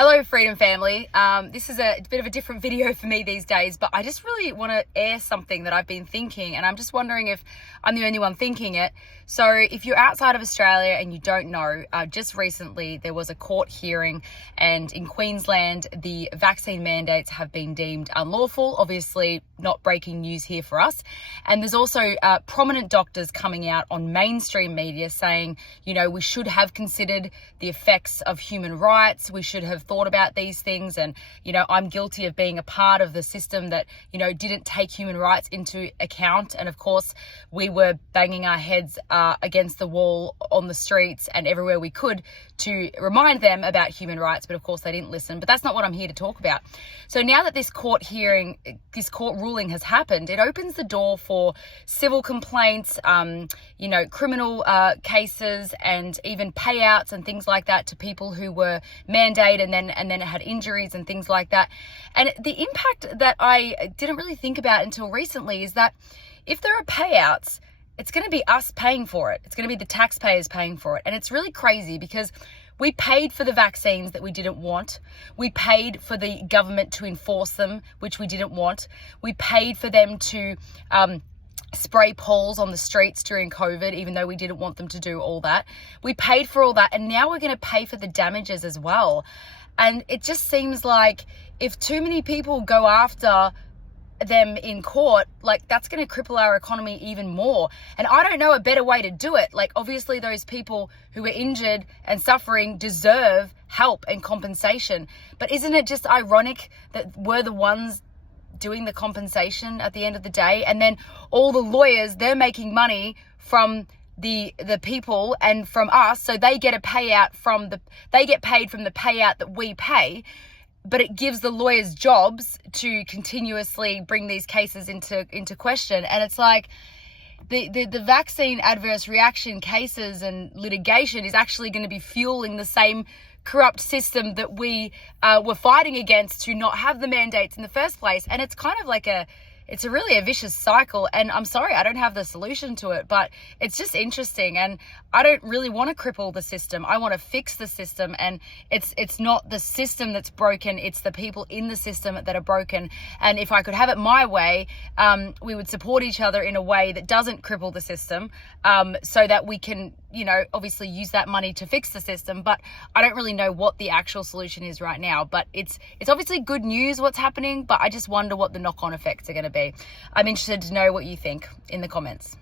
Hello, Freedom Family. This is a bit of a different video for me these days, but I just really want to air something that I've been thinking, and I'm just wondering if I'm the only one thinking it. So if you're outside of Australia and you don't know, just recently there was a court hearing, and in Queensland, the vaccine mandates have been deemed unlawful. Obviously, not breaking news here for us. And there's also prominent doctors coming out on mainstream media saying, you know, we should have considered the effects of human rights. We should have thought about these things. And, you know, I'm guilty of being a part of the system that, you know, didn't take human rights into account. And of course, we were banging our heads against the wall on the streets and everywhere we could to remind them about human rights. But of course, they didn't listen. But that's not what I'm here to talk about. So now that this court ruling has happened, it opens the door for civil complaints, you know, criminal cases, and even payouts and things like that to people who were mandated and then had injuries and things like that. And the impact that I didn't really think about until recently is that if there are payouts, it's going to be us paying for it. It's going to be the taxpayers paying for it. And it's really crazy because we paid for the vaccines that we didn't want. We paid for the government to enforce them, which we didn't want. We paid for them to spray poles on the streets during COVID, even though we didn't want them to do all that. We paid for all that, and now we're going to pay for the damages as well. And it just seems like if too many people go after them in court, like, that's going to cripple our economy even more. And I don't know a better way to do it. Like, obviously those people who are injured and suffering deserve help and compensation. But isn't it just ironic that we're the ones doing the compensation at the end of the day? And then all the lawyers, they're making money from the people and from us, so they get a payout they get paid from the payout that we pay. But it gives the lawyers jobs to continuously bring these cases into question. And it's like the vaccine adverse reaction cases and litigation is actually going to be fueling the same corrupt system that we were fighting against to not have the mandates in the first place. And it's kind of like it's really a vicious cycle. And I'm sorry, I don't have the solution to it, but it's just interesting. And I don't really want to cripple the system. I want to fix the system. And it's not the system that's broken. It's the people in the system that are broken. And if I could have it my way, we would support each other in a way that doesn't cripple the system, so that we can, you know, obviously use that money to fix the system. But I don't really know what the actual solution is right now. But it's obviously good news what's happening, but I just wonder what the knock-on effects are going to be. I'm interested to know what you think in the comments.